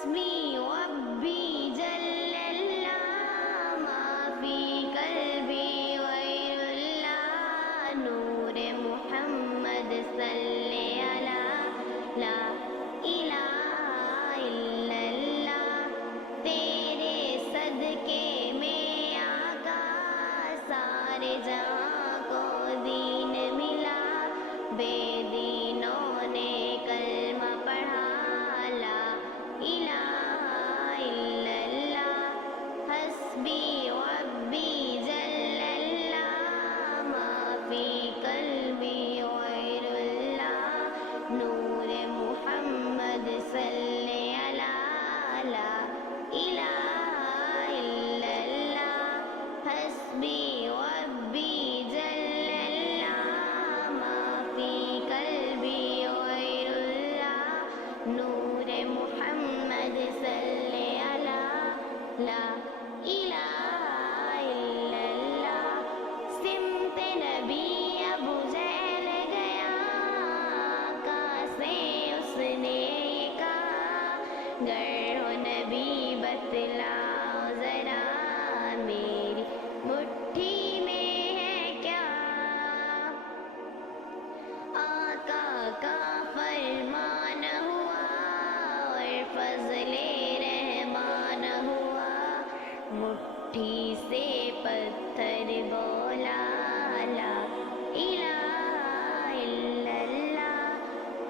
حسبی ربی جل اللہ ما فی قلبی غیر اللہ نور محمد صلی علی لا الہ الا اللہ تیرے صدقے میں آقا سارے جہاں کو دین ملا بے دینوں نے کلمہ پڑھا لا الہ الا اللہ حسبی ربی جل اللہ ما فی قلبی غیر اللہ نور محمد صلی علی لا الہ الا اللہ حسبی ربی جل اللہ ما فی قلبی غیر اللہ نور محمد صلی علی لا الہ الا اللہ سمت نبی ابو جہل گیا آقا سے اس نے یہ کہا گر ہو نبی بتلاؤ ذرا میری مٹھی میں ہے کیا آقا کا فرمان ہوا اور فضل رحمان ہوا مٹھی سے پتھر بولا لا الہ الا اللہ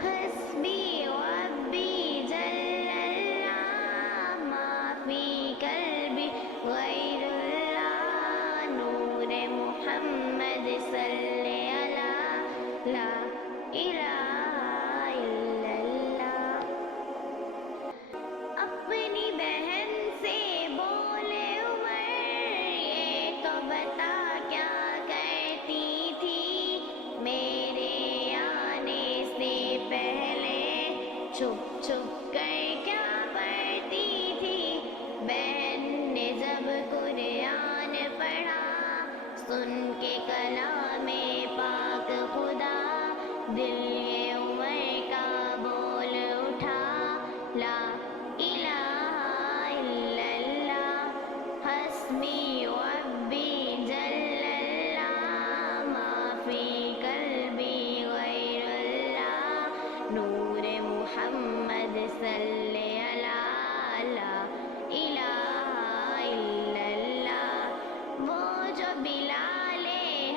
حسبی ربی جل اللہ ما فی قلبی غیر اللہ نور محمد صلی علی لا الہ الا اللہ اپنی بہن سے بولے عمر یہ تو بتا کیا کہتی تھی میرے آنے سے پہلے چھپ چھپ کر کیا پڑھتی تھی بہن نے جب قرآن پڑھا سن کے کلام پاک خدا دل یہ عمر کا بول اٹھا لا الہ الا اللہ حسبی ربی جل اللہ ما فی قلبی غیر اللہ نور محمد صلی علی لا الہ الا اللہ وہ جو بلال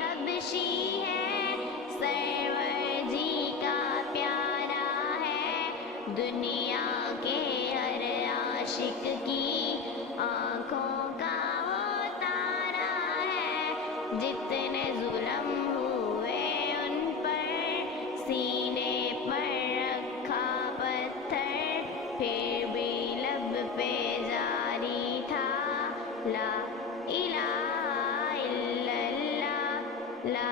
حبشی ہے سرور جی کا پیارا ہے دنیا کے ہر عاشق کی آنکھوں کا وہ تارا ہے جتنے ظلم ہوئے ان پر سینے پر رکھا پتھر پھر بھی لب پہ جاری تھا لا الہ الا اللہ لا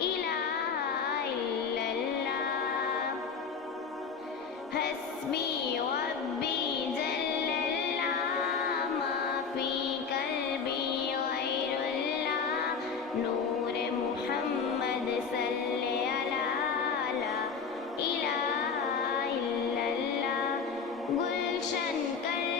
الہ الا اللہ حسبی ربی جل اللہ ما فی قلبی غیر اللہ نور محمد صلی علی لا الہ الا اللہ گلشن کر